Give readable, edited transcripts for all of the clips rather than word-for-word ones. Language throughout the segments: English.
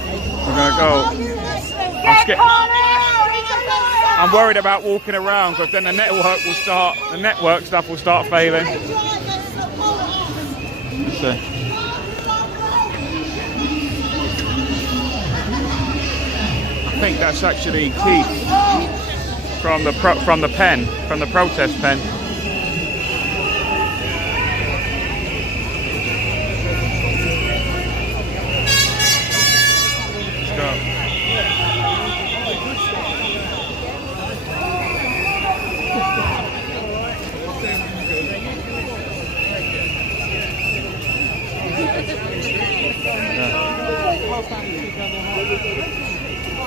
gonna go. I'm worried about walking around because then the network stuff will start failing. So. I think that's actually Keith from the protest pen. Let's go.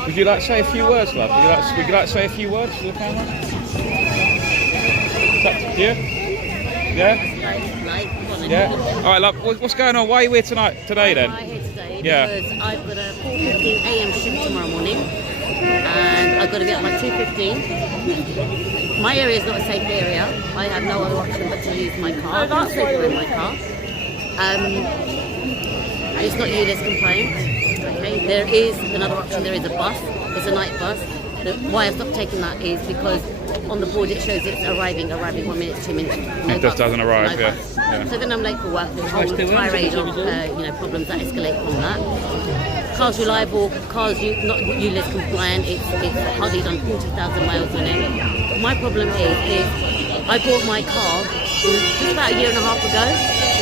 Would you like to say a few words, love? Would you like to say a few words to the camera? Yeah? Yeah? Yeah? Alright, love, what's going on? Why are you here today then? I'm here today because I've got a 4:15 a.m. shift tomorrow morning and I've got to be up by 2:15. My area is not a safe area. I have no other option but to use my car. I'm not safer in my car. It's not Ulez compliant. Okay, there is another option. There is a bus. It's a night bus. Why I stopped taking that is because on the board it shows it's arriving 1 minute, 2 minutes. No it just doesn't arrive. No Yeah. So then I'm late for work. There's a whole tirade of problems that escalate from that. Cars reliable. Cars not Ulez compliant. It's hardly done 40,000 miles on it. My problem is I bought my car just about a year and a half ago,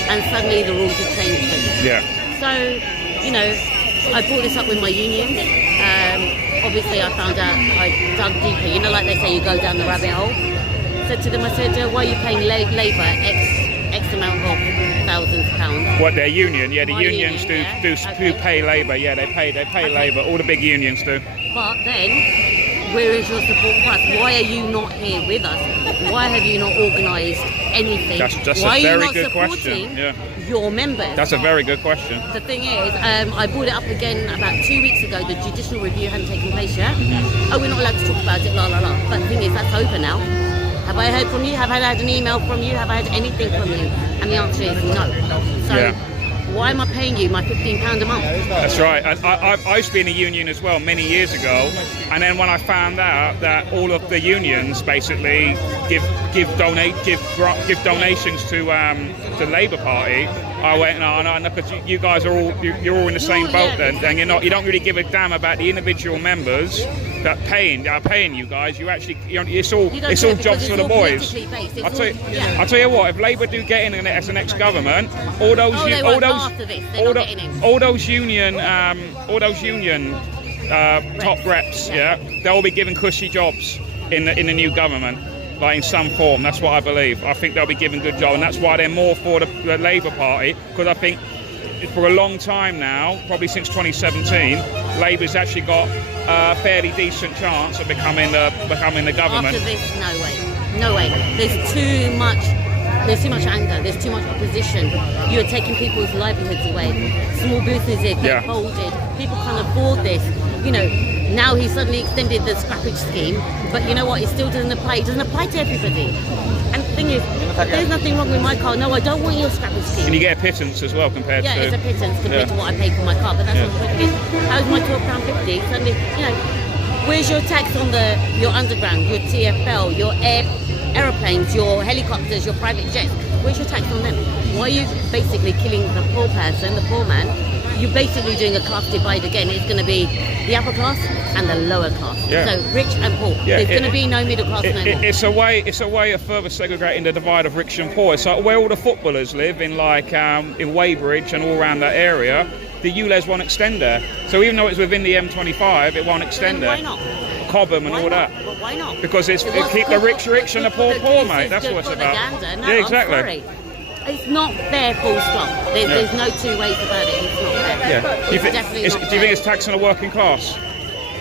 and suddenly the rules have changed. Yeah. So, I brought this up with my union. Obviously, I found out, I dug deeper. Like they say, you go down the rabbit hole. Said to them, I said, why are you paying labour X amount of thousands of pounds? What, their union? Yeah, the unions do pay labour. Yeah, they pay labour. All the big unions do. But then, where is your support for us? Why are you not here with us? Why have you not organised anything? That's Why a very are you not good supporting question. Yeah. your members? That's a very good question. The thing is, I brought it up again about 2 weeks ago. The judicial review hadn't taken place yet. Oh, we're not allowed to talk about it, la la la. But the thing is, that's over now. Have I heard from you? Have I had an email from you? Have I had anything from you? And the answer is no. So why am I paying you my £15 a month? That's right. I used to be in a union as well many years ago, and then when I found out that all of the unions basically give donations to the Labour Party, I went, no, because you guys are you're all in the same boat. Then you don't really give a damn about the individual members that are paying you guys. You actually, it's all jobs for the boys. I'll tell you what, if Labour do get in as the next government, all those union top reps, they'll be given cushy jobs in the new government, like in some form. That's what I believe. I think they'll be given good jobs, and that's why they're more for the Labour Party, because I think for a long time now, probably since 2017, Labour's actually got a fairly decent chance of becoming the government. After this, no way. There's too much anger. There's too much opposition. You are taking people's livelihoods away. Small businesses get folded. People can't afford this. Now he suddenly extended the scrappage scheme, but you know what? It still doesn't apply. It doesn't apply to everybody. And the thing is, there's nothing wrong with my car. No, I don't want your scrappage scheme. And you get a pittance as well compared to... Yeah, it's a pittance compared to what I pay for my car, but that's not the point. How's my £12.50? Suddenly, where's your tax on your underground, your TfL, your aeroplanes, your helicopters, your private jets? Where's your tax on them? Why are you basically killing the poor person, the poor man? You're basically doing a class divide again. It's going to be the upper class and the lower class. Yeah. So rich and poor. There's going to be no middle class no more. It's a way of further segregating the divide of rich and poor. It's like where all the footballers live in in Weybridge and all around that area. The Ulez won't extend there. So even though it's within the M25, it won't extend there. Why not? Cobham and all that. Well, why not? Because it keep the rich and the poor, mate. That's what it's about. No, yeah, exactly. It's not fair, full stop. There's no two ways about it. It's not fair. Yeah. Do you think it's taxing the working class?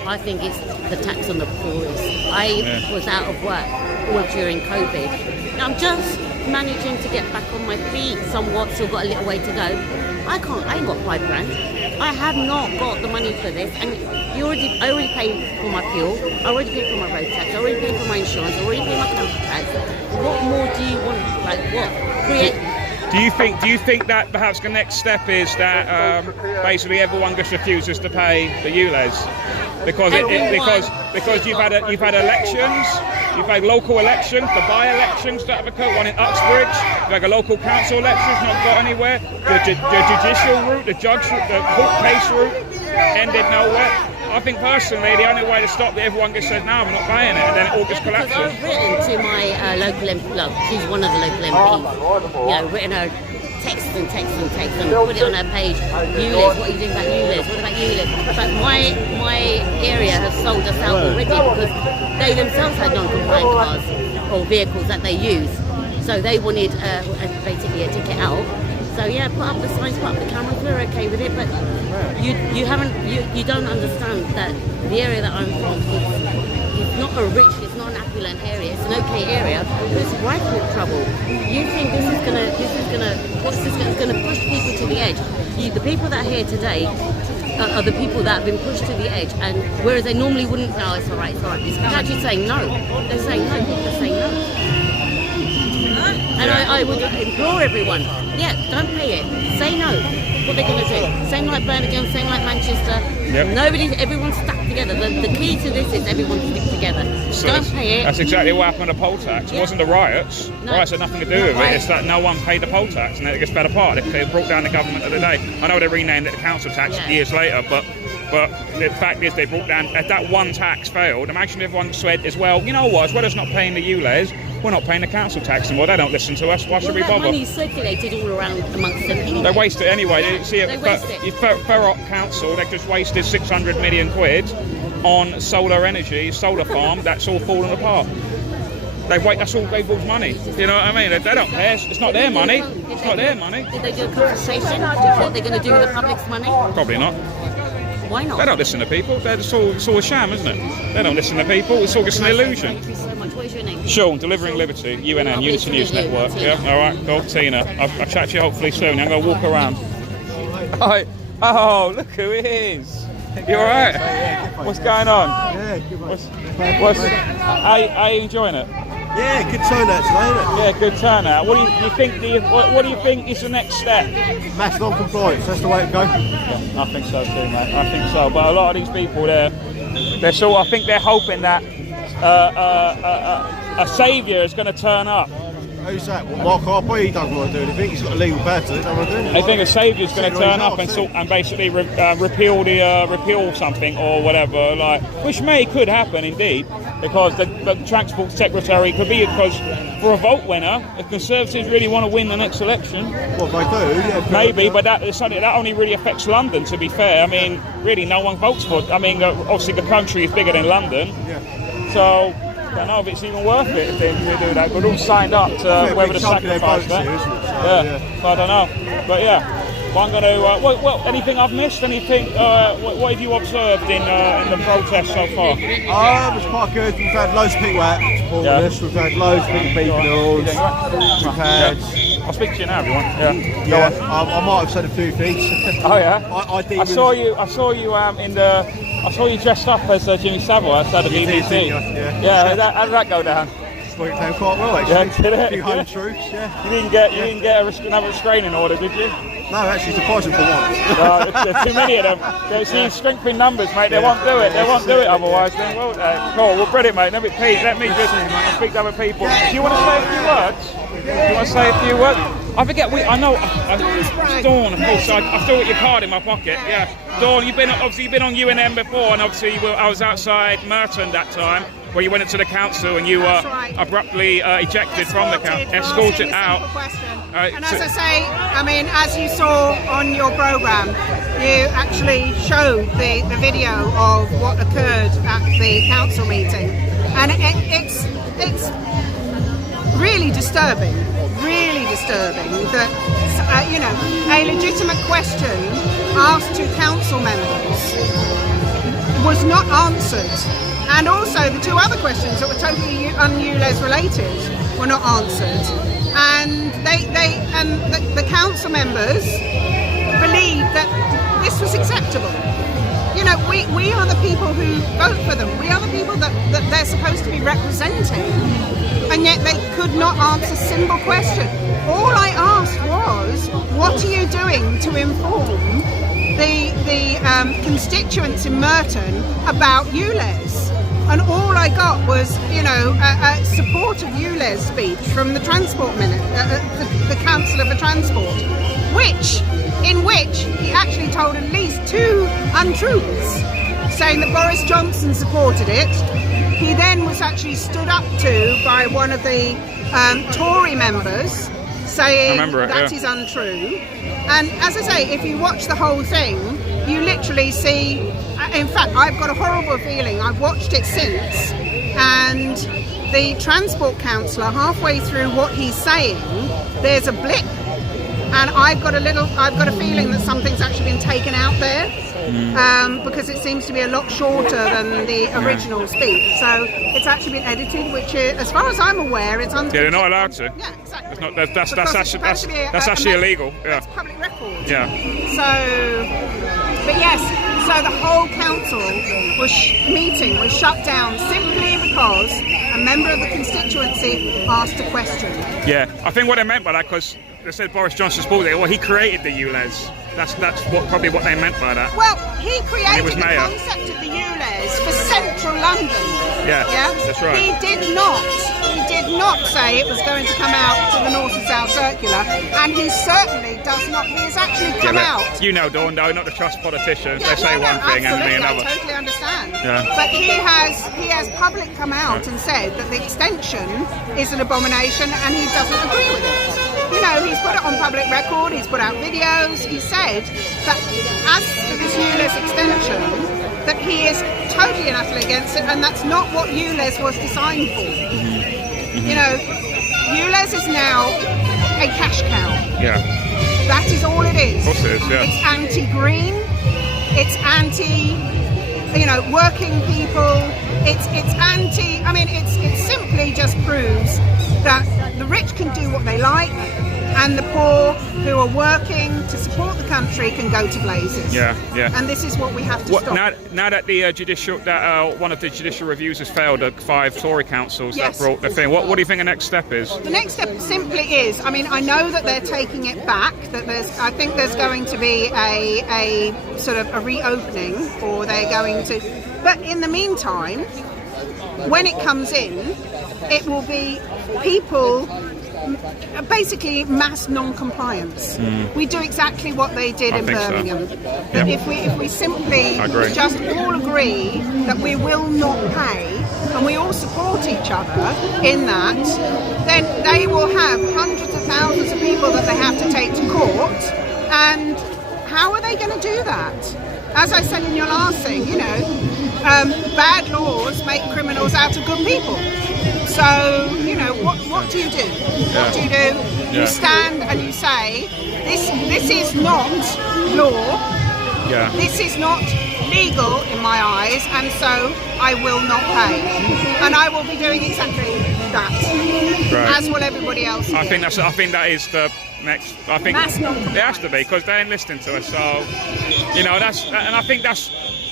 I think it's the tax on the poorest. I was out of work all during COVID. Now I'm just managing to get back on my feet somewhat. Still got a little way to go. I ain't got £5 grand. I have not got the money for this. And I already paid for my fuel. I already paid for my road tax. I already paid for my insurance. I already paid my council tax. What more do you want? Like what? Do you think that perhaps the next step is that basically everyone just refuses to pay the Ulez because you've had elections, you've had local elections, the by-elections that have occurred, one in Uxbridge, you've had a local council election, it's not got anywhere. The judicial route, the court case route ended nowhere. I think personally the only way to stop it, everyone just says no, I'm not paying it, and then it all just collapses. I've written to my local MP, well, she's one of the local MPs, written her text and put it on her page. Ulez, what are you doing about Ulez? What about Ulez? But my area has sold us out already because they themselves had non-compliant cars or vehicles that they use, so they wanted basically a ticket out. So yeah, put up the signs, put up the cameras. We're okay with it, but you don't understand that the area that I'm from is not a rich, it's not an affluent area. It's an okay area, but it's rife with trouble. You think this is gonna push people to the edge? The people that are here today are the people that have been pushed to the edge, and whereas they normally wouldn't. No, it's all right, it's all right. It's actually saying no. They're saying no. People are saying no. And I would implore everyone, don't pay it. Say no. What they're going to do. Same like Birmingham, same like Manchester. Yep. Everyone's stuck together. The key to this is everyone stick together. So don't pay it. That's exactly what happened to poll tax. It wasn't the riots. No. Riots had nothing to do with it. It's that no one paid the poll tax and then it gets fell apart. They brought down the government of the day. I know they renamed it the council tax years later, but the fact is they brought down, that one tax failed. Imagine if everyone said as well, you know what, as well as not paying the Ulez, we're not paying the council tax anymore. They don't listen to us. Why should we bother? That money circulated all around amongst them anyway. They waste it anyway. They waste it. Ferrot Council, they've just wasted 600 million quid on solar energy, solar farm. That's all fallen apart. That's all people's money. You know what I mean? They don't care. It's not their money. It's not their money. Did they do a conversation? What they're going to do with the public's money? Probably not. Why not? They don't listen to people. It's all a sham, isn't it? They don't listen to people. It's all just an illusion. Thank you so much. What is your name? Sean, Delivering Liberty, UNN, Unity News Network. Tina. Yeah, all right, cool. Tina. I'll chat to you hopefully soon. I'm going to walk around. Hi. Oh, look who it is. You all right? What's going on? Yeah, good How are you enjoying it? Yeah, good turnout today, isn't it? Yeah, good turnout. What do you think is the next step? Mass non-compliance, that's the way to go. Yeah, I think so too, mate. I think so. But a lot of these people, they're sort. I think they're hoping that a saviour is going to turn up. Who's that? Well, Mark Harper, he doesn't want to do anything. He's got a legal power to do it. Don't want to do anything. I think a saviour's going to turn up and basically repeal something or whatever, which could happen indeed, because the Transport Secretary could be because for a vote winner, if Conservatives really want to win the next election, well, they do, yeah. Maybe, but that only really affects London. To be fair, I mean, really, no one votes for. I mean, obviously the country is bigger than London, so. I don't know if it's even worth it if they do that. We're all signed up to whether to sacrifice that. So I don't know. But but I'm going to. Anything I've missed? Anything? What have you observed in the protest so far? It was quite good. We've had loads of people out to support us. We've had loads of people. We've had. I'll speak to you now, everyone. Yeah. I might have said a few things. Oh yeah. I saw you in the. I saw you dressed up as Jimmy Savile outside the BBC. How did that go down? It went down quite well, actually. Yeah, did it? A few home troops, You didn't get another restraining order, did you? No, actually, surprising for once. There's too many of them. They see strength in numbers, mate. They won't do it. They won't do it otherwise, then, won't they? Cool. Well, brilliant, mate. Let me just speak to other people. Do you want to say a few words? Do you want to say a few words? I forget. Dawn, of course. I still got your card in my pocket. Yeah, Dawn. You've been on UNN before, and obviously I was outside Merton that time, where you went into the council and you were abruptly ejected from the council, escorted out. And as I say, I mean, as you saw on your programme, you actually showed the video of what occurred at the council meeting, and it's really disturbing that a legitimate question asked to council members was not answered, and also the two other questions that were totally un-Ulez related were not answered, and the council members believed that this was acceptable. We are the people who vote for them. We are the people that they're supposed to be representing, and yet they could not answer a simple question. All I asked was, because what are you doing to inform the constituents in Merton about Ulez? And all I got was, a support of Ulez speech from the Transport Minister, the Councillor for Transport, in which he actually told at least 2 untruths, saying that Boris Johnson supported it. He then was actually stood up to by one of the Tory members, saying that is untrue. And as I say, if you watch the whole thing, you literally see, in fact, I've got a horrible feeling, I've watched it since, and the Transport Councillor, halfway through what he's saying, there's a blip, and I've got a feeling that something's actually been taken out there, because it seems to be a lot shorter than the original speech. So it's actually been edited, which, as far as I'm aware, it's unconstitutional. Yeah, they're not allowed to. Yeah, exactly. It's not, that's actually illegal. Yeah. It's public record. Yeah. But yes, so the whole council meeting was shut down simply because a member of the constituency asked a question. Yeah, I think what they meant by that, because they said Boris Johnson supported it. Well, he created the Ulez. That's probably what they meant by that. Well, he created the concept of the Ulez for central London. Yeah, that's right. He did not say it was going to come out to the North and South Circular, and he certainly does not. He has actually come out. You know, Dawn, though, not to trust politicians. They say one thing and mean another. I totally understand. Yeah. But he has publicly come out and said that the extension is an abomination, and he doesn't agree with it. He's put it on public record, he's put out videos, he said that as for this Ulez extension, that he is totally and utterly against it, and that's not what Ulez was designed for. Ulez is now a cash cow. Yeah. That is all it is. Of course it is, yeah. It's anti-green, it's anti, working people, it's anti, it simply just proves that the rich can do what they like, and the poor who are working to support the country can go to blazes. Yeah. And this is what we have to stop. Now that the one of the judicial reviews has failed, the 5 Tory councils Yes. that brought the thing. What do you think the next step is? The next step simply is, I know that they're taking it back. I think there's going to be a sort of a reopening, or they're going to. But in the meantime, when it comes in, it will be people. Basically mass non-compliance. We do exactly what they did in Birmingham. So. Yep. If we simply just all agree that we will not pay, and we all support each other in that, then they will have hundreds of thousands of people that they have to take to court. And how are they going to do that? As I said in your last thing, bad laws make criminals out of good people. So, what do you do? What do you do? You stand and you say, this is not law. Yeah. This is not legal in my eyes, and so I will not pay. And I will be doing exactly that, as will everybody else. I think that is the next. I think it has to be, because they ain't listening to us. So, I think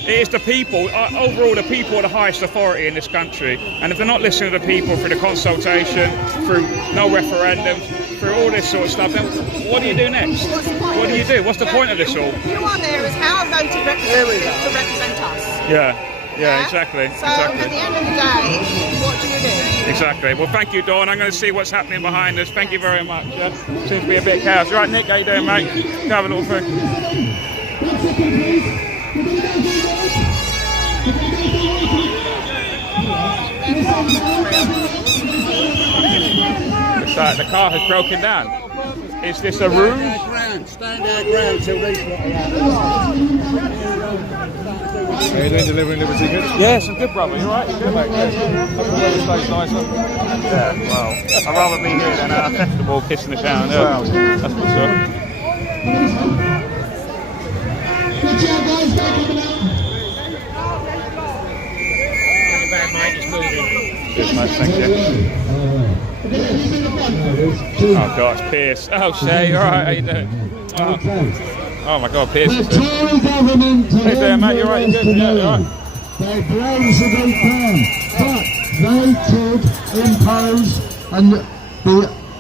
it is the people. Overall, the people are the highest authority in this country, and if they're not listening to the people through the consultation, through no referendum, through all this sort of stuff, then what do you do next? What do you do? What's the point of this all? You are there as our voted representatives to represent us. Yeah, exactly. So at the end of the day, what do you do? Exactly. Well, thank you, Dawn. I'm going to see what's happening behind us. Thank you very much. Yeah? Seems to be a bit of chaos. Right, Nick, how you doing, mate? Have a little thing. Looks like the car has broken down. Is this a room? Stand our ground till these Are you doing delivering Liberty goods? Yes, I'm good, brother. You alright? You good, mate? Yeah. Yeah, well, I'd rather be here than at a festival kissing the shower. Yeah. That's what's up. Cheers, mate. Thank you. Oh, gosh, Pierce. Oh, Shay, alright, how you doing? Oh my God, Pierce. The Tory government Hey there, mate, you alright? You good? Yeah, you alright? They blaze a big plan, but they could impose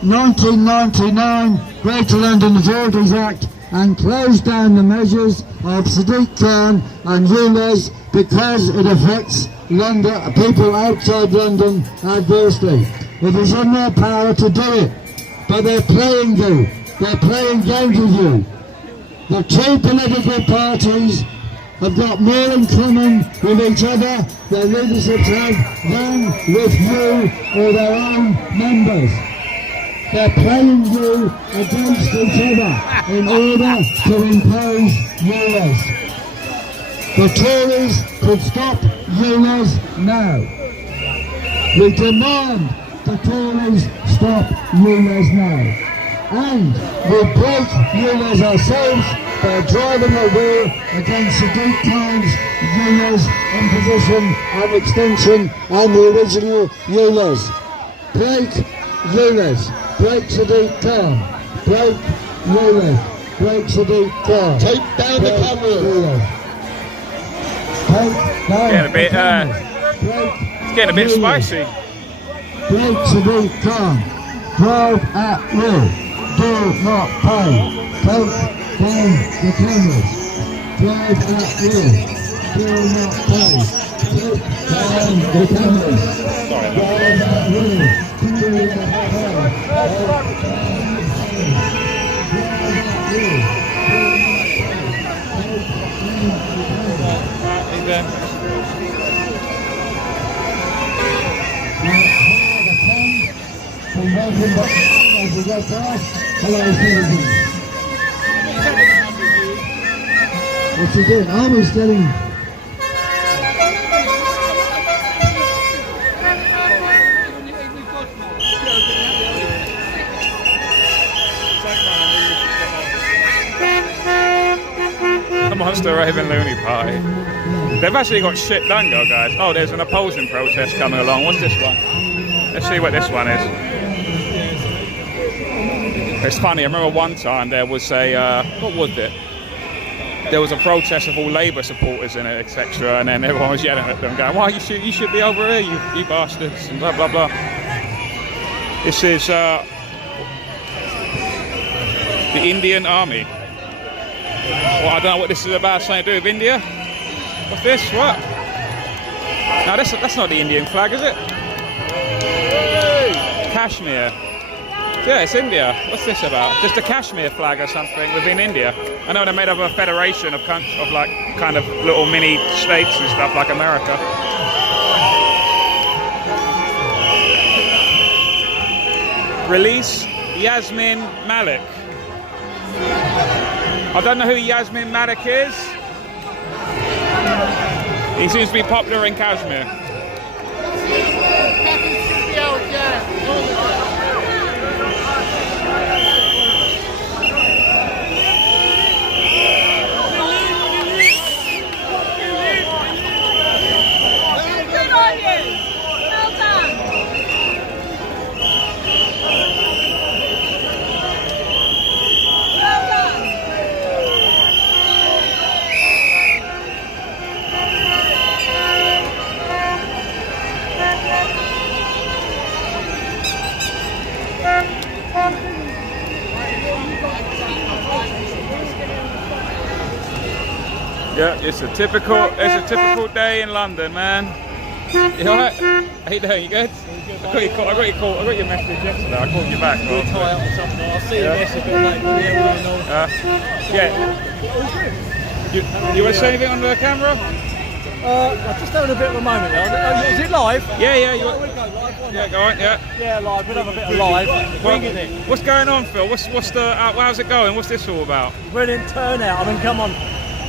1999 Greater London Authorities Act and closed down the measures of Sadiq Khan and Ulez because it affects London, people outside London adversely. It is in their power to do it, but they're playing you. They're playing games with you. The two political parties have got more in common with each other, their leaderships have, than with you or their own members. They're playing you against each other in order to impose Ulez. The Tories could stop Ulez now. We demand the Tories stop Ulez now. And we break Ulez ourselves by driving a war against Sadiq Khan's Ulez imposition and extension on the original Ulez. Break Ulez. Break Sadiq Khan. Break Ulez. Break Sadiq Khan. Take down the camera. Take down Getting a bit, the camera. it's getting a bit spicy. Break Sadiq Khan. Drive at will. Do not pay. Take down the cameras. Drive at will. Do not pay. Take down the cameras. Drive at will. Do not What's he doing? Army's getting... The Monster Raven Looney Party. They've actually got shit done, guys. Oh, there's an opposing protest coming along. What's this one? Let's see what this one is. It's funny, I remember one time there was a, what was it? There was a protest of all Labour supporters in it, etc. And then everyone was yelling at them, going, "Well, you should be over here, you bastards," and blah, blah, blah. This is the Indian Army. Well, I don't know what this is about, something to do with India. What's this? What? No, that's not the Indian flag, is it? Kashmir. Yeah, it's India. What's this about? Just a Kashmir flag or something within India. I know they're made up of a federation of like kind of little mini states and stuff like America. Release Yasmin Malik. I don't know who Yasmin Malik is. He seems to be popular in Kashmir. Yeah, it's a typical day in London, man. You alright? How you doing? You good? I got your message yesterday. I called you back. We'll tie up or something. I'll see you message later. You want to say anything on the camera? I'm just having a bit of a moment there. Is it live? Yeah. We'll go live. Yeah, go on. Yeah. Yeah, live. We'll have a bit of live. Bringing it. What's going on, Phil? What's the? How's it going? What's this all about? Brilliant turnout. I mean, come on.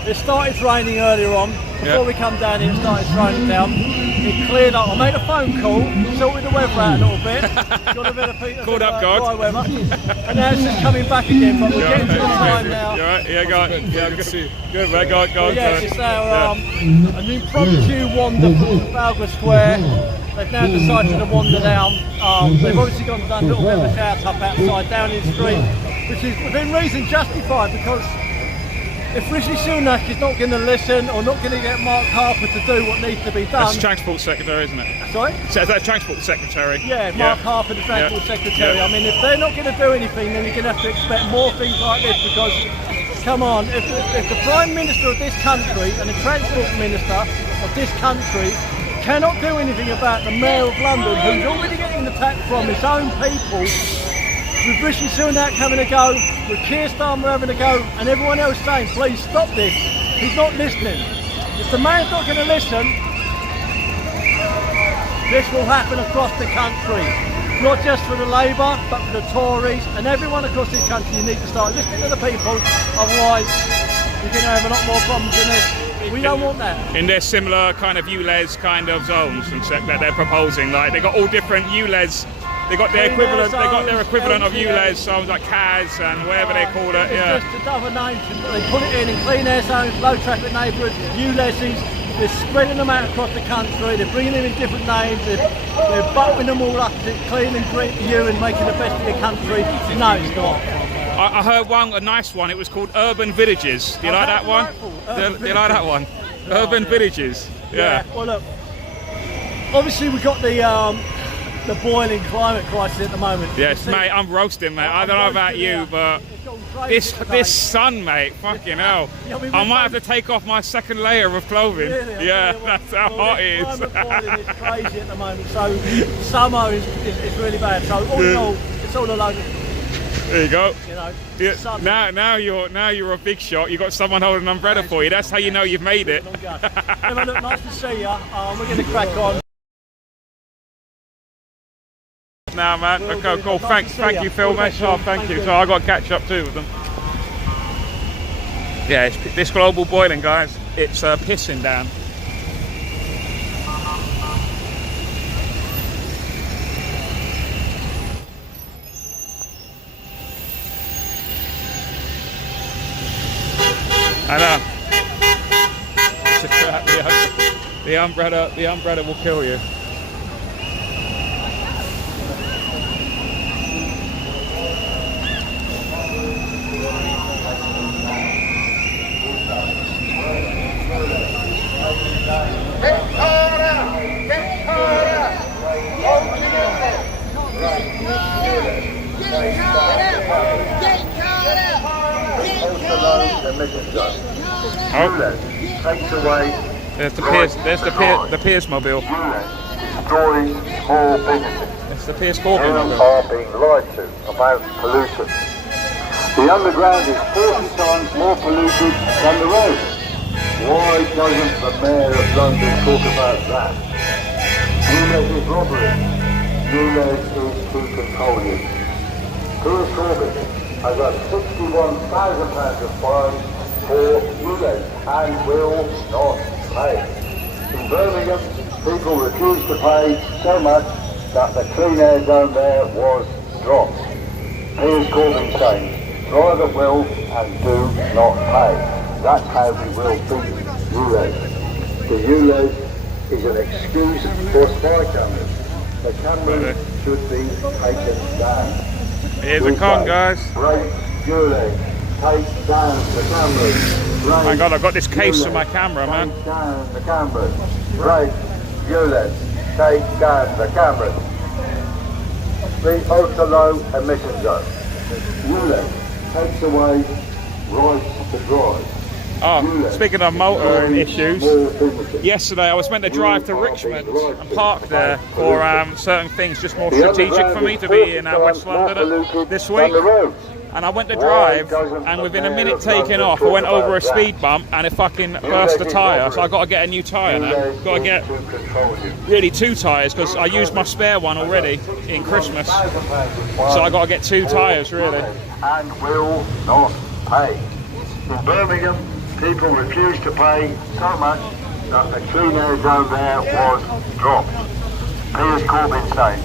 It started raining earlier on. Before we come down here, it started raining down. It cleared up. I made a phone call, sorted the weather out a little bit. Got a bit of Called up God. dry weather. And now it's just coming back again, but we're getting to the time now. You alright? Yeah, go on. Yeah, good to see you. Good, man. Go on. Yes, it's our an impromptu wander from Trafalger Square. They've now decided to wander down. They've obviously gone and done a little bit of a shout up outside Downing Street, which is within reason justified because if Rishi Sunak is not going to listen or not going to get Mark Harper to do what needs to be done. That's the Transport Secretary, isn't it? Sorry? So is that Transport Secretary? Yeah, Mark Harper, the Transport Secretary. I mean, if they're not going to do anything, then you're going to have to expect more things like this because, come on, if the Prime Minister of this country and the Transport Minister of this country cannot do anything about the Mayor of London, who's already getting attacked from his own people, with Rishi Sunak having a go, with Keir Starmer having a go, and everyone else saying, please stop this. He's not listening. If the mayor's not going to listen, this will happen across the country. Not just for the Labour, but for the Tories and everyone across this country. You need to start listening to the people, otherwise you're going to have a lot more problems than this. We don't want that. In their similar kind of Ulez kind of zones and stuff that they're proposing, like they got all different Ulez. They got their equivalent. They got their equivalent of Ulez zones like CAS and whatever they call it. Yeah. It's just other names. They put it in clean air zones, low traffic neighbourhoods, Ulez's. They're spreading them out across the country. They're bringing them in different names. They're bumping them all up to clean and green for you and making the best of your country. No, it's not. I heard a nice one. It was called Urban Villages. Do you like that one? Do you like that one? Urban Villages. Yeah. Well, look. Obviously, we've got the boiling climate crisis at the moment. Yes, mate, I'm roasting, mate. I don't know about you, but this sun, mate, fucking hell. I might have to take off my second layer of clothing. Really? Yeah, that's how hot it is. The climate boiling is crazy at the moment, so summer is really bad. So all in all, it's all a load of, there you go. You know, now you're a big shot. You got someone holding an umbrella for you. That's how you know you've made it. Emma, look, nice to see you. We're going to crack on. Now, man. Okay, cool. Thank you, Phil, mate. Oh, thank you. So I got to catch up too with them. Yeah, it's this global boiling, guys. It's pissing down. I know. It's a crap. The umbrella will kill you. Takes away. There's the Pierce mobile. Destroys small businesses. It's the Pierce Corbyn Who mobile. are being lied to about pollution. The underground is 40 times more polluted than the road. Why doesn't the Mayor of London talk about that? Ulez is robbery. Ulez is to control you. Keir Corbyn has got £61,000 of fines for Ulez and will not pay. In Birmingham, people refused to pay so much that the clean air zone there was dropped. Here's Corbyn saying, drive at will and do not pay. That's how we will beat Ulez. The Ulez is an excuse for spy cameras. The cameras should be taken down. Here's a con, guys. Break Ulez. Take down the cameras. Oh my God, I've got this case for my camera, man. Take down the cameras. Break Ulez. Take down the cameras. The ultra-low emission zone. Ulez takes away rights to drive. Oh, speaking of motor issues, yesterday I was meant to drive to Richmond and park there for certain things, just more strategic for me to be in West London this week. And I went to drive, and within a minute taking off, I went over a speed bump and it fucking burst the tyre. So I got to get a new tyre now. Got to get really 2 tyres because I used my spare one already in Christmas. So I got to get 2 tyres really. And will not pay. In Birmingham, people refused to pay so much that the clean air zone there was dropped. Here's Corbyn saying,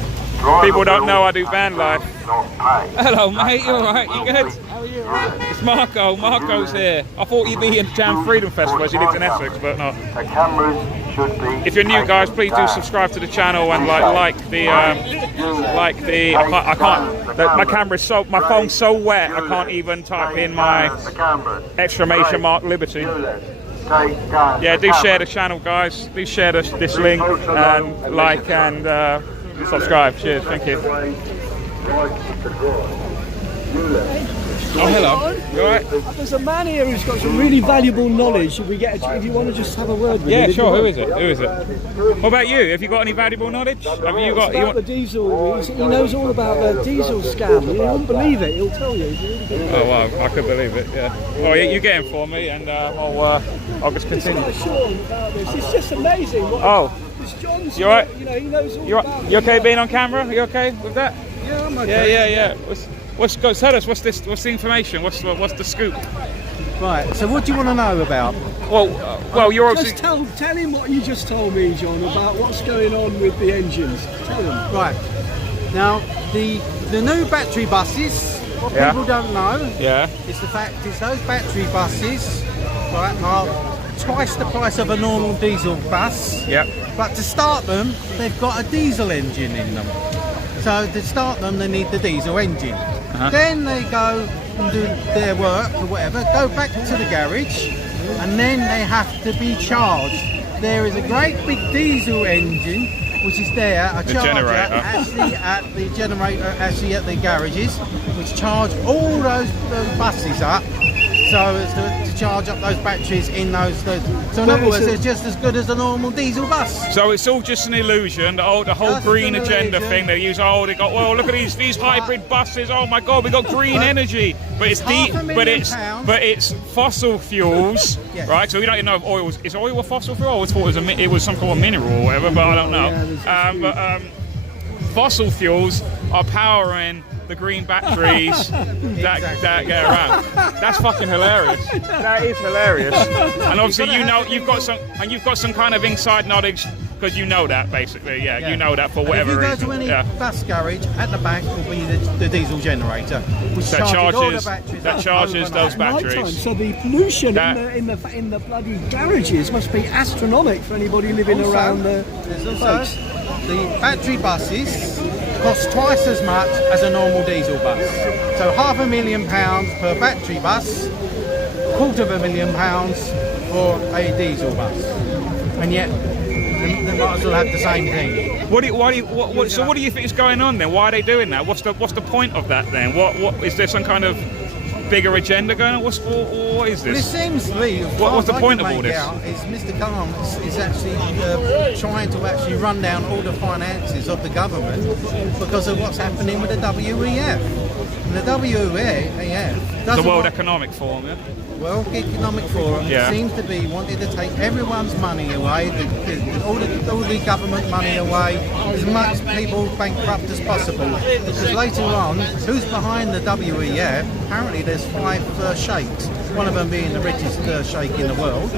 people don't know I do van life. Hello, mate. You alright? You good? How are you? It's Marco. Marco's here. I thought you'd be in Jam Freedom Festival as he lives in Essex, but no. The cameras if you're new, guys, please do subscribe to the channel and like the I can't. My camera's my phone's so wet I can't even type in my exclamation mark Liberty. Yeah, do share the channel, guys. Do share this link and like and subscribe. Cheers. Thank you. Oh, hello. You alright? There's a man here who's got some really valuable knowledge. If you want to just have a word with him. Yeah, sure. Who is it? Who is it? What about you? Have you got any valuable knowledge? Have you got? About the diesel. He knows all about the diesel scam. You won't believe it. He'll tell you. Oh wow, I could believe it. Yeah. Oh, yeah, you get him for me, and I'll just continue. It's just amazing. This John's. You alright? You know, he knows all about. You okay being on camera? Are you okay with that? Yeah, I'm okay. Yeah. Tell us what's the information? What's the scoop? Right. So what do you want to know about? Well, you're obviously. Just tell him what you just told me, John, about what's going on with the engines. Tell him. Right. Now the new battery buses. What people don't know is the fact is those battery buses, right, are twice the price of a normal diesel bus. Yep. But to start them, they've got a diesel engine in them. So to start them, they need the diesel engine. Then they go and do their work or whatever, go back to the garage, and then they have to be charged. There is a great big diesel engine which is there, a charger actually at the garages, which charge all those buses up. So as to charge up those batteries in those. So in other words, it's just as good as a normal diesel bus. So it's all just an illusion. The whole green agenda thing they use. Oh, they got. Well, look at these hybrid buses. Oh my God, we got green energy. But it's it's fossil fuels, right? So we don't even know if oil is oil a fossil fuel. I always thought it was some kind of mineral or whatever, but I don't know. Fossil fuels are powering the green batteries that get around. That's fucking hilarious. That is hilarious. And obviously you've got some kind of inside knowledge because you know that basically. Yeah, you know that for whatever reason. If you go to any bus garage, at the back will be the diesel generator, which charges those batteries. So the pollution in the bloody garages must be astronomical for anybody living around the place. The battery buses cost twice as much as a normal diesel bus. So £500,000 per battery bus, £250,000 for a diesel bus, and yet they might as well have the same thing. So what do you think is going on then? Why are they doing that? What's the point of that then? What is there some kind of bigger agenda going on? What is this? Well, it seems to be. What's the point of all this? Is Mr. Khan is actually trying to actually run down all the finances of the government because of what's happening with the WEF. And the WEF, the World Economic Forum, World Economic Forum seems to be wanting to take everyone's money away, all the government money away, as much people bankrupt as possible. Because later on, who's behind the WEF? Apparently there's 5 sheikhs, one of them being the richest sheikh in the world.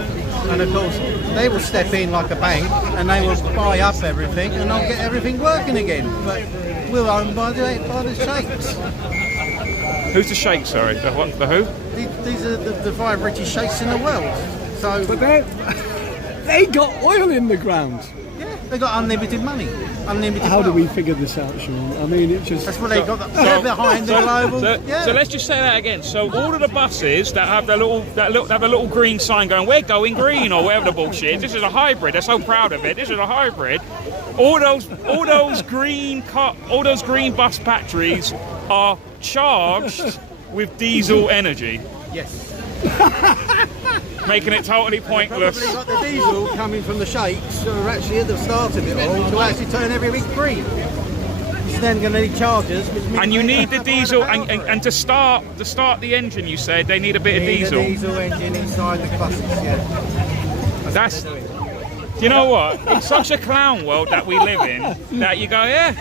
And of course, they will step in like a bank and they will buy up everything and they'll get everything working again. But we're owned by the sheikhs. Who's the sheikh, sorry? The who? These are the 5 richest sheikhs in the world. So, but they got oil in the ground. Yeah, they got unlimited money. How do we figure this out, Sean? I mean, it just... That's what they got. They're behind the global... So let's just say that again. So all of the buses that have the little green sign going, we're going green, or whatever the bullshit. This is a hybrid. They're so proud of it. This is a hybrid. All those green bus batteries are charged with diesel energy. Yes. Making it totally pointless. They've got the diesel coming from the sheikhs who are actually at the start of it all to actually turn everything green. It's then going to need chargers, which means... And you need the diesel, and to start the engine, you said, they need a bit of diesel. A diesel engine inside the buses, That's... You know what? It's such a clown world that we live in that you go, yeah,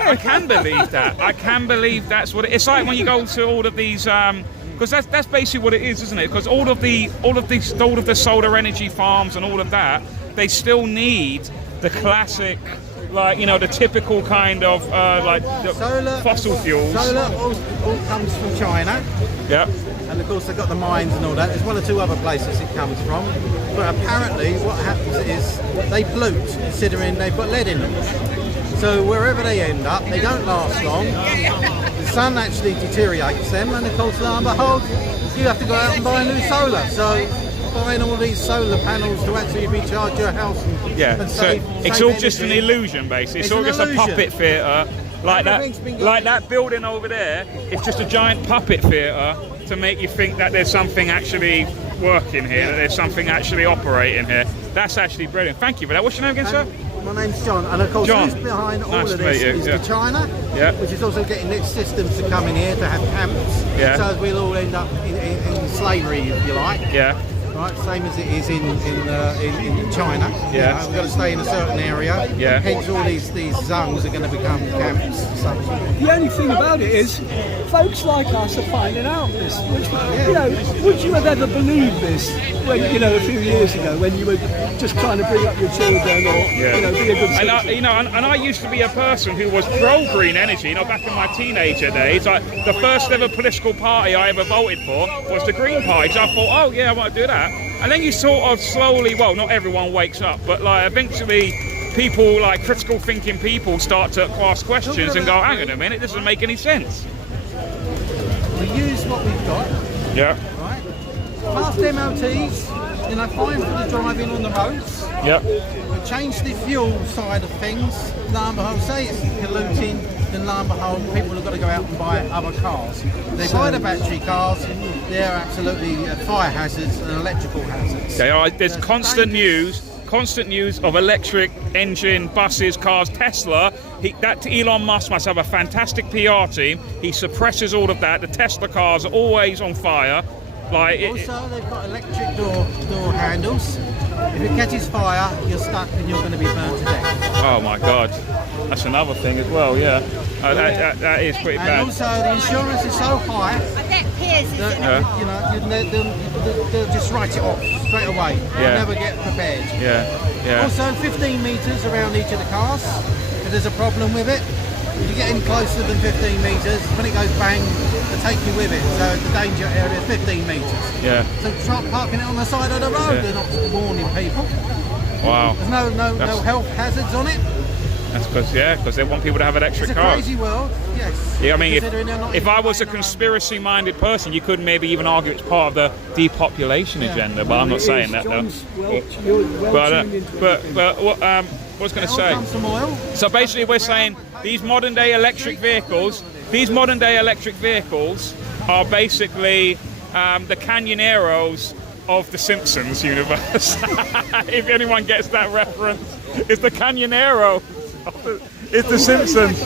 I can believe that. I can believe that's what it's like when you go to all of these, because that's basically what it is, isn't it? Because all of the solar energy farms and all of that, they still need the classic, like, you know, the typical kind of fossil fuels. Solar all comes from China. Yep. And of course they've got the mines and all that. There's 1 or 2 other places it comes from. But apparently what happens is they pollute, considering they've got lead in them. So wherever they end up, they don't last long. The sun actually deteriorates them, and of course, lo and behold, you have to go out and buy new solar. So buying all these solar panels to actually recharge your house. And so it's all just an illusion, basically. It's all just a puppet theatre. Like that building over there, it's just a giant puppet theatre to make you think that there's something actually working here, that there's something actually operating here. That's actually brilliant. Thank you for that. What's your name again, sir? My name's John, and of course, John. who's behind all Nice of to meet this you, is yeah. the China, which is also getting its systems to come in here to have camps. Yeah. So we'll all end up in slavery, if you like. Yeah. Right, same as it is in China. Yeah. We've got to stay in a certain area. Yeah. Hence, all these zones are going to become camps. The only thing about it is, folks like us are finding out this. Which, you know, would you have ever believed this when, you know, a few years ago when you were just trying to bring up your children or, you know, be a good citizen? And I used to be a person who was pro green energy. You know, back in my teenager days, the first ever political party I ever voted for was the Green Party. So I thought, oh yeah, I want to do that. And then you sort of slowly, well, not everyone wakes up, but like eventually people, like critical thinking people, start to ask questions and go, hang on a minute, this doesn't make any sense. We use what we've got. Yeah. Right. Past MOTs, you know, fine for the driving on the roads. Yeah. We change the fuel side of things. Lo and behold, say it's polluting, then lo and behold, people have got to go out and buy other cars. They buy the battery cars, they're absolutely fire hazards and electrical hazards. They are. There's constant news of electric engine, buses, cars. Tesla, that Elon Musk must have a fantastic PR team. He suppresses all of that. The Tesla cars are always on fire. Also, they've got electric door handles. If it catches fire, you're stuck and you're going to be burnt to death. Oh my God, that's another thing as well. Yeah, that is pretty bad. And also, the insurance is so high that you know they'll just write it off straight away. They'll never get prepared. Yeah. Also, 15 metres around each of the cars. If there's a problem with it, if you get in closer than 15 metres, when it goes bang, they take you with it. So the danger area is 15 metres. Yeah. So try parking it on the side of the road. They're not warning people. Wow. There's no health hazards on it. That's because they want people to have electric It's a cars. crazy world. Yes. Yeah, I mean, if I was a conspiracy-minded person, you could maybe even argue it's part of the depopulation agenda. But I'm not saying that though. But what I was going to say. So basically, we're saying these modern-day electric vehicles. These modern-day electric vehicles are basically the Canyoneros of the Simpsons universe. If anyone gets that reference, it's the Canyonero. It's the Simpsons.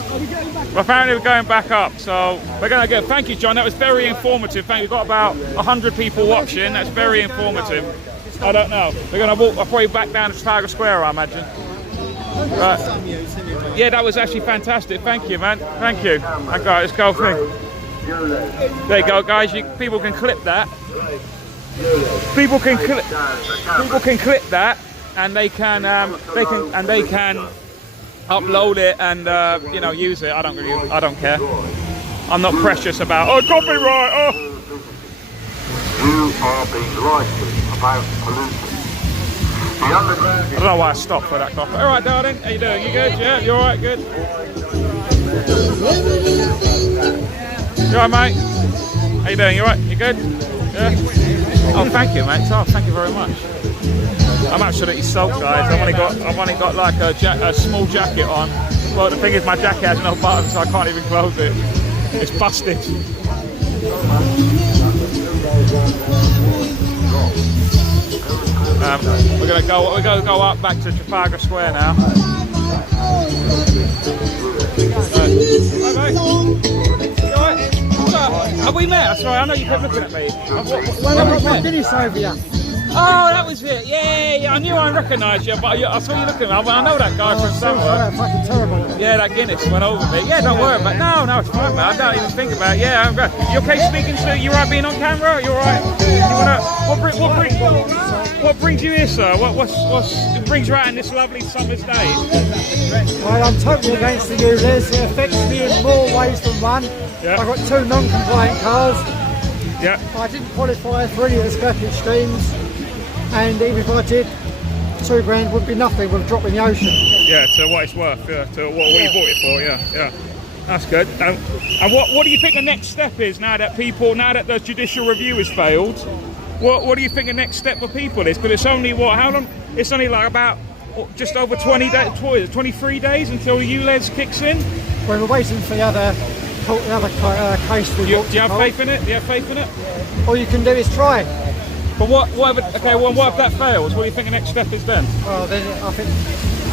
Apparently we're going back up, so we're going to go. Thank you, John. That was very informative. Thank you. We've got about 100 people watching. That's very informative. I don't know. We're going to walk probably back down to Trafalger Square, I imagine. Right. Yeah, that was actually fantastic. Thank you, man. Thank you. Okay, let's go. There you go, guys. People can clip that. People can clip that, and they can upload it and you know, use it. I don't care. I'm not precious about copyright. You are being lied about pollution. I don't know why I stopped for that coffee. All right, darling. How you doing? You good? Yeah, you all right? Good. You all right, mate? How you doing? You all right? You good? Yeah. Oh, thank you, mate. Oh, thank you very much. I'm absolutely soaked, guys. I've only got like a small jacket on. Well, the thing is, my jacket has no buttons, so I can't even close it. It's busted. We're gonna go up back to Trafalgar Square now. Hi, mate. You all right? Have we met? That's right. I know you kept looking at me. When did he say for you? Oh, that was it. Yeah. I knew I recognised you, but I saw you looking at me. I know that guy from somewhere. Fucking terrible. Yeah, that Guinness went over me. Yeah, don't worry about it. No, it's fine, man. I don't even think about it. Yeah, I'm good. You okay speaking to you? Right being on camera? You alright? What brings you here, sir? What brings you out in this lovely summer's day? Well, I'm totally against the Ulez. It affects me in more ways than one. Yeah. I've got 2 non-compliant cars. Yeah. I didn't qualify for any of the scrappage schemes, and even if I did, 2 grand would be nothing with a drop in the ocean. Yeah, to what it's worth, yeah, to what you bought it for, yeah. That's good. And what do you think the next step is now that the judicial review has failed? What do you think the next step for people is? Because it's only how long? It's only like about just over 20 days, 23 days until the Ulez kicks in. Well, we're waiting for the other case. Do you have faith in it? Do you have faith in it? All you can do is try. But what if that fails? What do you think the next step is then? Well, then I think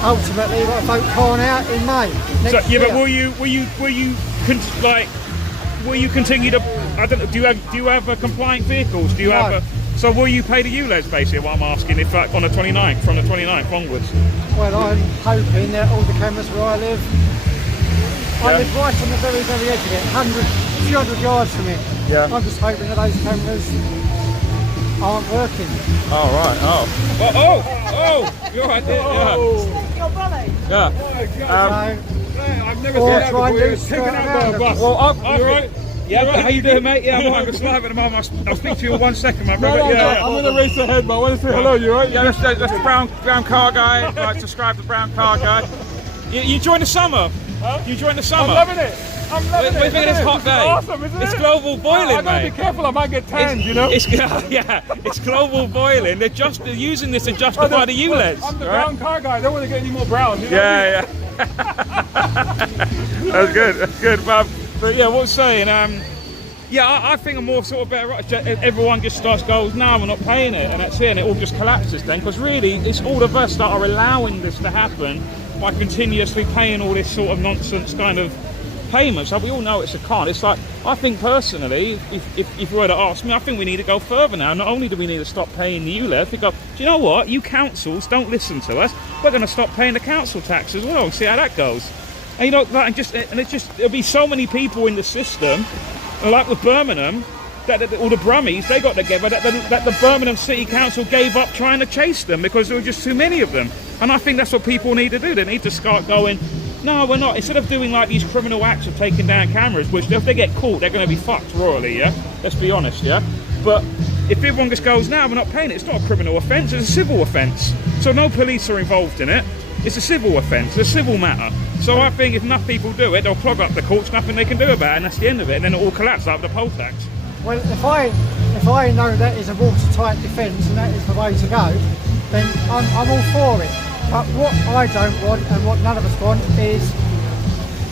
ultimately you've got to vote Khan out in May next year. But will you continue to? I don't know. Do you have compliant vehicles? Do you have? So will you pay the Ulez basically? What I'm asking, if like on the 29th, from the 29th onwards. Well, I'm hoping that all the cameras where I live. I live right on the very, very edge of it, 200 yards from it. Yeah. I'm just hoping that those cameras aren't working. Oh, right. Oh, you're right there. Yeah. I've never seen that before. Well, all right. Yeah, how you doing, mate? Yeah, I'm just live at the moment. I'll speak to you in 1 second, my brother. I'm in a race ahead, but I want to say hello. You right? Yeah, that's the brown car guy. Like, describe the brown car guy. You joined the summer. Huh? You joined the summer. I'm loving it. I'm loving it. It's hot day. It's awesome, isn't it? It's global boiling, I gotta mate. be careful. I might get tanned, you know. It's global boiling. They're using this to justify the Ulez. I'm the brown car guy. I don't want to get any more brown. You know yeah. That's good. But yeah, what I was saying, I think I'm more sort of better. Everyone just goes, no, we're not paying it, and that's it, and it all just collapses then. Because really, it's all of us that are allowing this to happen by continuously paying all this sort of nonsense kind of payments. We all know it's a con. It's like, I think personally, if you were to ask me, I think we need to go further now. Not only do we need to stop paying the Ulez, we go, do you know what? You councils don't listen to us. We're going to stop paying the council tax as well and see how that goes. And there'll be so many people in the system, like with Birmingham, that all the Brummies, they got together, that the Birmingham City Council gave up trying to chase them because there were just too many of them. And I think that's what people need to do. They need to start going, no, we're not. Instead of doing like these criminal acts of taking down cameras, which if they get caught, they're going to be fucked royally, yeah? Let's be honest, yeah? But if everyone just goes, no, we're not paying it, it's not a criminal offence, it's a civil offence. So no police are involved in it. It's a civil offence, it's a civil matter. So I think if enough people do it, they'll clog up the courts, nothing they can do about it, and that's the end of it. And then it all collapses after the poll tax. Well, if I know that is a watertight defence and that is the way to go, then I'm all for it. But what I don't want, and what none of us want, is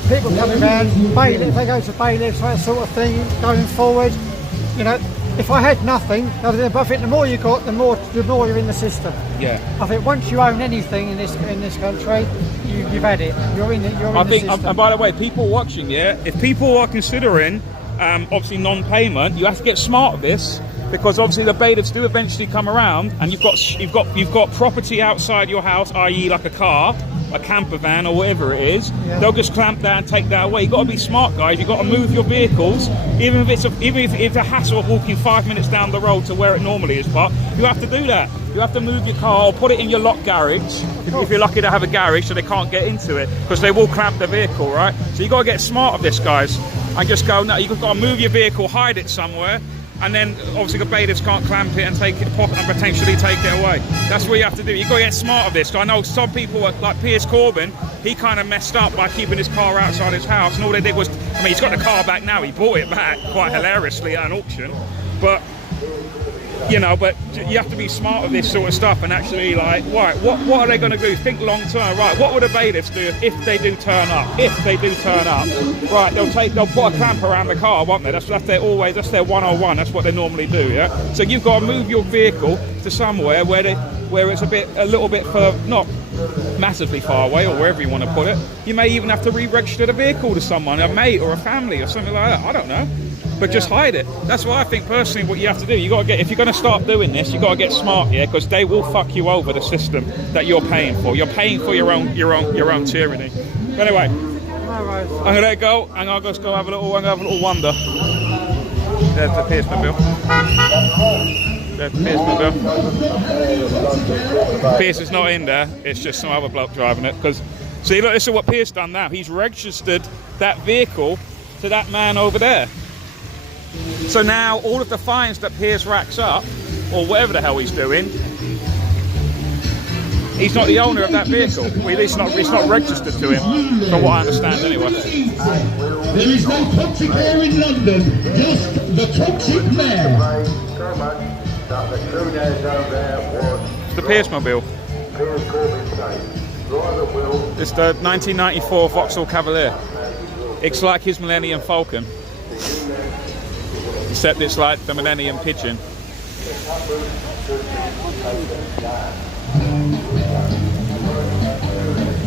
people coming around, if they go to bailiffs, that sort of thing, going forward. You know, if I had nothing, I think the more you got, the more you're in the system. Yeah. I think once you own anything in this country, you've had it. You're in the system. And by the way, people watching, yeah, if people are considering obviously non-payment, you have to get smart of this, because obviously the bailiffs do eventually come around, and you've got property outside your house, i.e. like a car, a camper van or whatever it is. Yeah. They'll just clamp that and take that away. You've got to be smart, guys. You've got to move your vehicles, even if it's a hassle of walking 5 minutes down the road to where it normally is parked. You have to do that. You have to move your car or put it in your locked garage, if you're lucky to have a garage, so they can't get into it, because they will clamp the vehicle, right? So you've got to get smart of this, guys, and just go, no, you've got to move your vehicle, hide it somewhere, and then obviously the bailiffs can't clamp it and take it, pop it and potentially take it away. That's what you have to do. You've got to get smart of this. So I know some people, like Piers Corbyn, he kind of messed up by keeping his car outside his house, and all they did was, I mean, he's got the car back now, he bought it back quite hilariously at an auction, but you know, but you have to be smart of this sort of stuff and actually, like, right, what are they going to do? Think long term, right? What would the bailiffs do if they do turn up? If they do turn up, right? They'll put a clamp around the car, won't they? That's their 101. That's what they normally do, yeah. So you've got to move your vehicle to somewhere where it's a little bit further, not massively far away, or wherever you want to put it. You may even have to re-register the vehicle to someone, a mate or a family or something like that. I don't know. But just hide it. That's what I think personally. What you have to do, if you're going to start doing this, you got to get smart, yeah, because they will fuck you over, the system that you're paying for. You're paying for your own tyranny. But anyway, I'm gonna go, and I'll just go have a little wander. There's the Pierce mobile. There's the Pierce mobile. Pierce is not in there. It's just some other bloke driving it. Because see, look, this is what Pierce done now. He's registered that vehicle to that man over there. So now all of the fines that Pierce racks up, or whatever the hell he's doing, he's not the owner of that vehicle. Well, it's not registered to him, from what I understand anyway. There is no toxic air in London, just the toxic mayor. So much that the crew down there was It's the Pierce-mobile. Piers Corbyn safe. Driver will It's the 1994 Vauxhall Cavalier. It's like his Millennium Falcon, except it's like the Millennium Pigeon.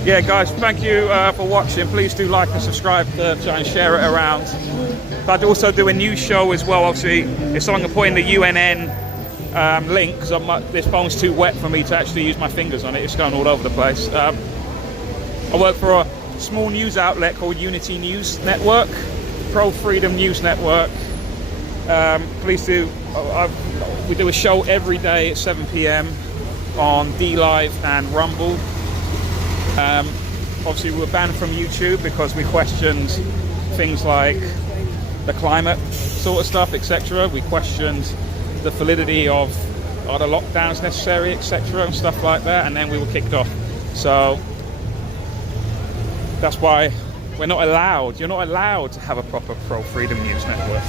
Yeah, guys, thank you for watching. Please do like and subscribe and share it around. But I also do a news show as well. Obviously, it's something I put in the UNN link because this phone's too wet for me to actually use my fingers on it. It's going all over the place. I work for a small news outlet called Unity News Network, Pro-Freedom News Network. Please do. We do a show every day at 7 PM on DLive and Rumble. Obviously, we were banned from YouTube because we questioned things like the climate sort of stuff, etc. We questioned the validity of are the lockdowns necessary, etc., and stuff like that, and then we were kicked off. So that's why we're not allowed. You're not allowed to have a proper pro-freedom news network,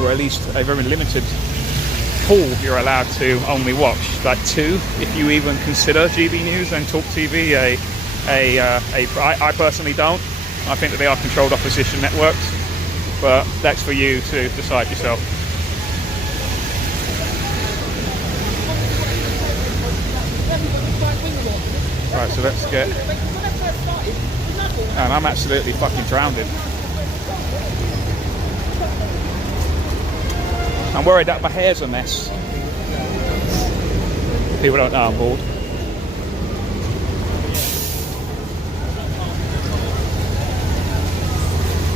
or at least a very limited pool you're allowed to only watch, like 2 if you even consider GB News and Talk TV I personally don't. I think that they are controlled opposition networks, but that's for you to decide yourself. Right, so let's get, and I'm absolutely fucking drowned. I'm worried that my hair's a mess. People don't know I'm bald.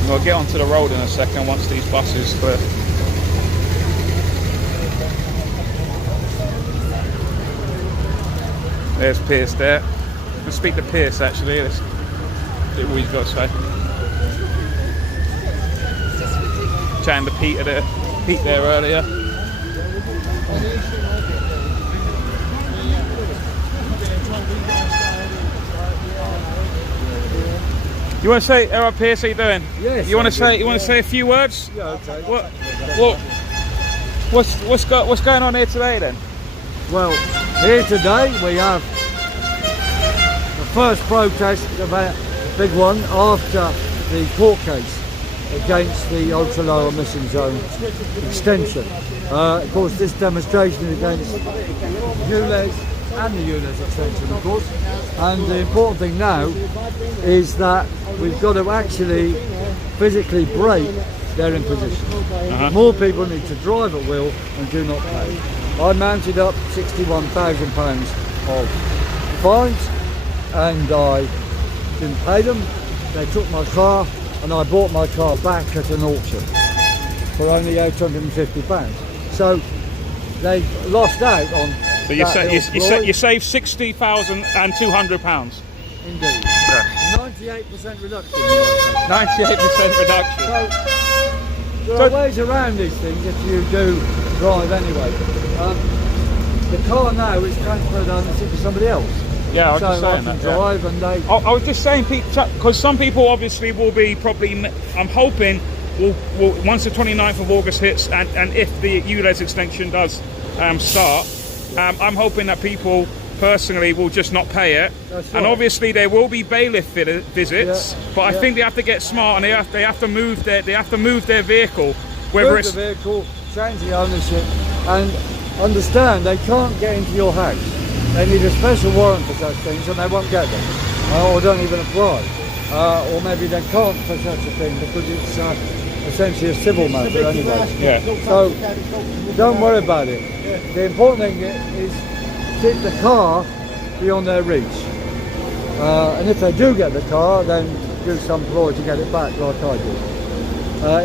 We'll get onto the road in a second once these buses clear. There's Pierce there. Let's speak to Pierce actually. Let's see what he's got to say. Chatting to Pete there earlier. You want to say, all right, Pierce, how you doing? Yes. You want to say a few words? Yeah, okay. What's going on here today then? Well, here today we have the first protest, about big one, after the court case against the ultra low emission zone extension. Of course, this demonstration is against Ulez and the Ulez extension, of course. And the important thing now is that we've got to actually physically break their imposition. More people need to drive at will and do not pay. I mounted up £61,000 of fines and I didn't pay them. They took my car and I bought my car back at an auction for only £850. So they lost out on. So you saved £60,200. Indeed. Yeah. 98% reduction. 98% reduction. So there are ways around these things if you do drive anyway. The car now is transferred ownership to somebody else. Yeah, I was just so saying I can that. drive and they. I was just saying, Pete, because some people obviously will be probably. I'm hoping will once the 29th of August hits, and if the ULEZ extension does start, I'm hoping that people personally will just not pay it. That's and right. obviously there will be bailiff visits, Yeah, but I yeah. think they have to get smart and they have to move their vehicle, whether Move it's the vehicle, change the ownership, and understand they can't get into your house. They need a special warrant for such things, and they won't get them, or don't even apply, or maybe they can't for such a thing because it's essentially a civil matter anyway. Yeah. So don't worry about it. The important thing is keep the car beyond their reach, and if they do get the car, then do some ploy to get it back, like I did.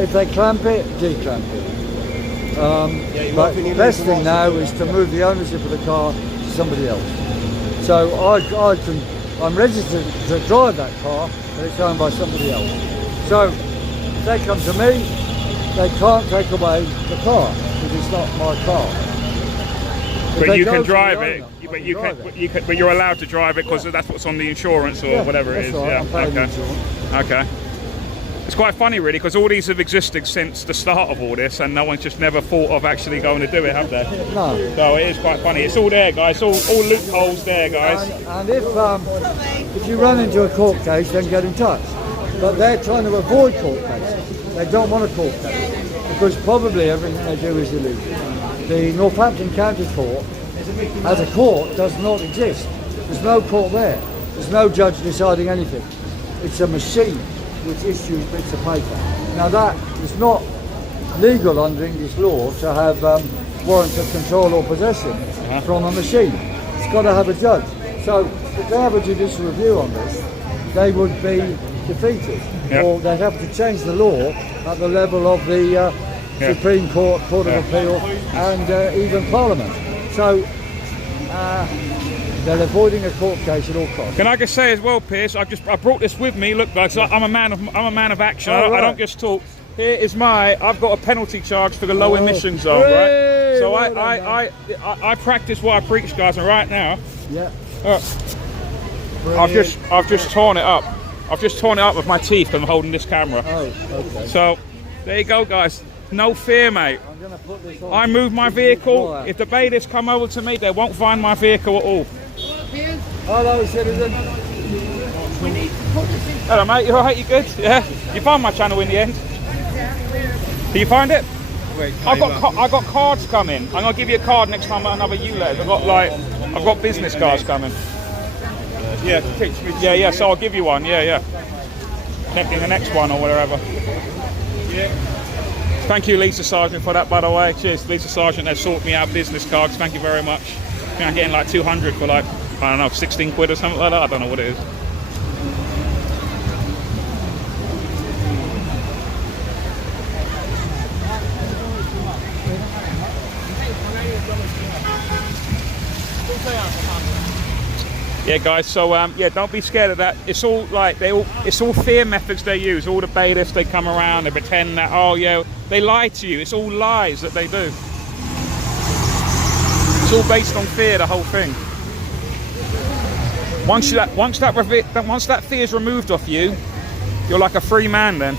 If they clamp it, declamp it. But the best thing now is to move the ownership of the car to somebody else. So I'm registered to drive that car, but it's owned by somebody else. So if they come to me, they can't take away the car because it's not my car. But they you go can to the drive owner, it. I But can you drive can. it. You can. But you're allowed to drive it because that's what's on the insurance or Yeah, whatever it that's is. right, Yeah. I'm paying the Okay. insurance. Okay. It's quite funny, really, because all these have existed since the start of all this, and no one's just never thought of actually going to do it, have they? No. So it is quite funny. It's all there, guys. All loopholes there, guys. And if you run into a court case, then get in touch. But they're trying to avoid court cases. They don't want a court case because probably everything they do is illegal. The Northampton County Court, as a court, does not exist. There's no court there. There's no judge deciding anything. It's a machine which issues bits of paper. Now that is not legal under English law to have warrants of control or possession from a machine. It's got to have a judge. So if they have a judicial review on this, they would be defeated. Yep. Or they'd have to change the law at the level of the Supreme Court, Court of Appeal and even Parliament. So they're avoiding a court case at all costs. Can I just say as well, Piers? I brought this with me. Look, guys, I'm a man of action. Oh, I right. don't just talk. Here is I've got a penalty charge for the low emission zone, right? So I practice what I preach, guys, and right now, I've just torn it up. I've just torn it up with my teeth because I'm holding this camera. Oh, okay. So there you go, guys. No fear, mate. I'm going to put this on. I move my vehicle. If the bailiffs come over to me, they won't find my vehicle at all. Hello, citizen. Hello, mate. You alright? You good? Yeah. You found my channel in the end. Did you find it? Wait, I got cards coming. I'm gonna give you a card next time at another Ulez. I've got business cards coming. Yeah. So I'll give you one. Yeah. In the next one or whatever. Yeah. Thank you, Lisa Sargent, for that, by the way. Cheers, Lisa Sargent. They sorted me out business cards. Thank you very much. I think I'm getting like 200 for like, I don't know, 16 quid or something like that. I don't know what it is. Yeah, guys. So don't be scared of that. It's all like it's all fear methods they use. All the bailiffs, they come around, they pretend that they lie to you. It's all lies that they do. It's all based on fear. The whole thing. Once that fear is removed off you, you're like a free man then.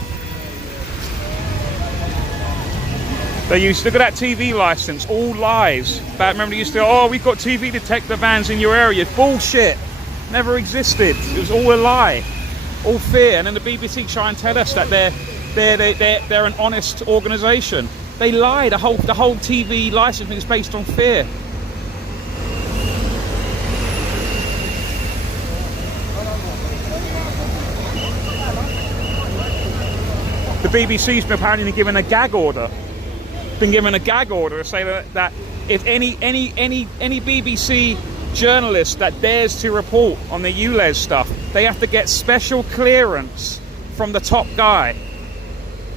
Look at that TV license, all lies. Remember they used to, we've got TV detector vans in your area. Bullshit. Never existed. It was all a lie. All fear. And then the BBC try and tell us that they're an honest organisation. They lie. The whole TV licensing is based on fear. The BBC's been apparently given a gag order. Been given a gag order to say that if any BBC journalist that dares to report on the Ulez stuff, they have to get special clearance from the top guy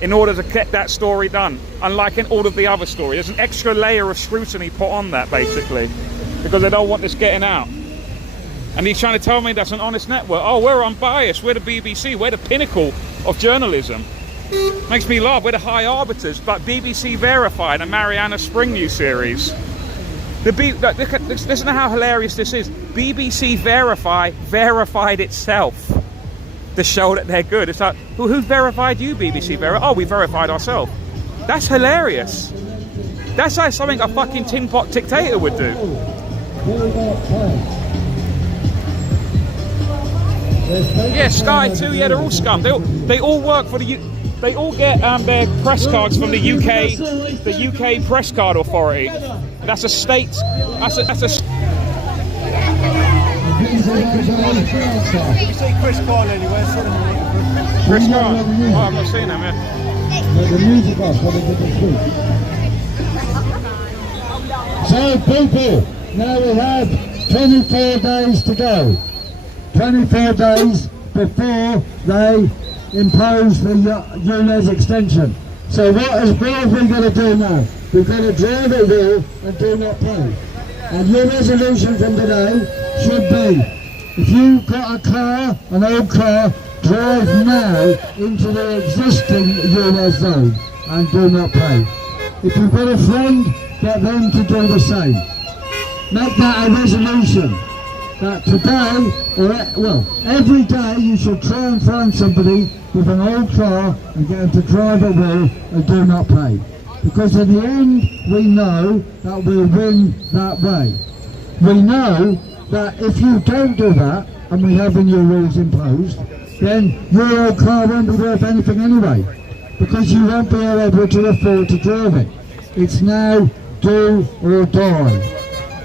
in order to get that story done. Unlike in all of the other stories, there's an extra layer of scrutiny put on that basically because they don't want this getting out. And he's trying to tell me that's an honest network. Oh, we're unbiased. We're the BBC. We're the pinnacle of journalism. Makes me laugh. We're the high arbiters, but BBC Verified, a Mariana Spring News series. Listen to how hilarious this is. BBC verified itself to show that they're good. It's like, who verified you, BBC Verified? Oh, we verified ourselves. That's hilarious. That's like something a fucking tin pot dictator would do. Yeah, Sky too. Yeah, they're all scum. They all work for the. They all get their press cards from the UK Press Card Authority. That's a state. That's a. You see Chris Kyle anywhere? Chris Kyle? Oh, I've not seen him yet. So people, now we have 24 days to go. 24 days before they impose the Ulez extension. So what have we got to do now? We've got to drive at will and do not pay. And your resolution from today should be, if you've got a car, an old car, drive now into the existing Ulez zone and do not pay. If you've got a friend, get them to do the same. make that a resolution. That today, every day you should try and find somebody with an old car and get them to drive at will and do not pay. Because in the end, we know that we'll win that way. We know that if you don't do that, and we have the new rules imposed, then your old car won't be worth anything anyway. Because you won't be able to afford to drive it. It's now do or die.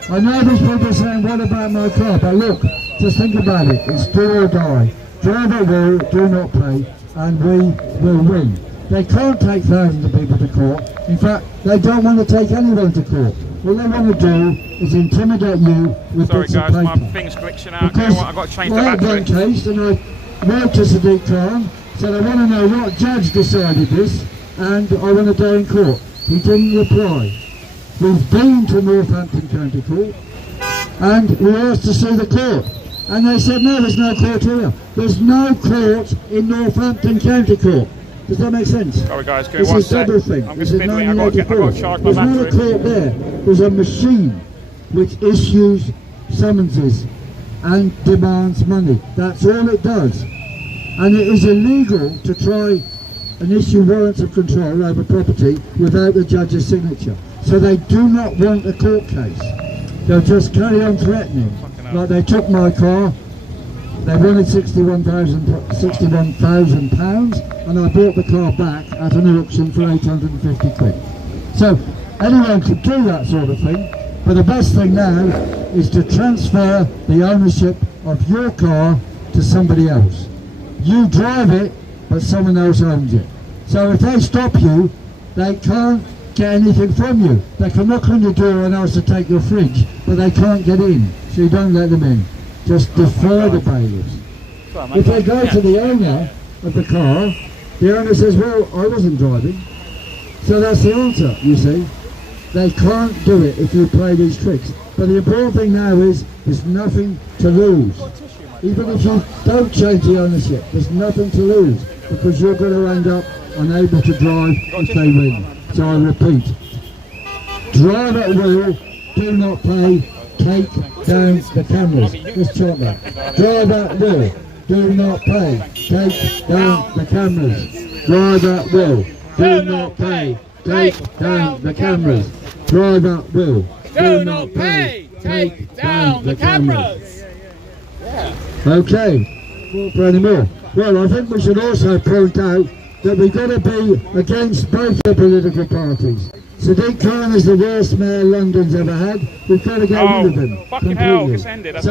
I know there's people saying, what about my car? But look, just think about it. It's do or die. Drive at will, do not pay, and we will win. They can't take thousands of people to court. In fact, they don't want to take anyone to court. All they want to do is intimidate you with bits of paper. Sorry guys, my thing's glitching out. You know what, I've got to change the battery. I had one case, and I wrote to Sadiq Khan, said I want to know what judge decided this, and I want to go in court. He didn't reply. We've been to Northampton County Court and we asked to see the court, and they said no, there's no court here. There's no court in Northampton County Court. Does that make sense? Sorry guys, give me This one is sec. double thing. I'm This just is fiddling, I've got to 1984. charge my There's not a battery. court there. There's a machine which issues summonses and demands money. That's all it does. And it is illegal to try and issue warrants of control over property without the judge's signature. So they do not want a court case. They'll just carry on threatening. Like they took my car, they wanted £61,000 and I bought the car back at an auction for 850 quid. So anyone could do that sort of thing, but the best thing now is to transfer the ownership of your car to somebody else. You drive it, but someone else owns it. So if they stop you, they can't get anything from you. They can knock on your door and ask to take your fridge, but they can't get in, so you don't let them in. Just defer the bailiffs. If they go to the owner of the car, the owner says, well, I wasn't driving. So that's the answer, you see. They can't do it if you play these tricks. But the important thing now is, there's nothing to lose. Even if you don't change the ownership, there's nothing to lose, because you're going to end up unable to drive if they win. So I repeat, drive at will, do not pay, take down the cameras. Let's chant that. Drive at will, do not pay, take down the cameras. Drive at will, do not pay, take down the cameras. Drive at will, do not pay, take down the cameras. Okay, not for any more. Well, I think we should also point out that we've got to be against both the political parties. Sadiq Khan is the worst mayor London's ever had. We've got to get rid of him Fucking hell, completely. just ended.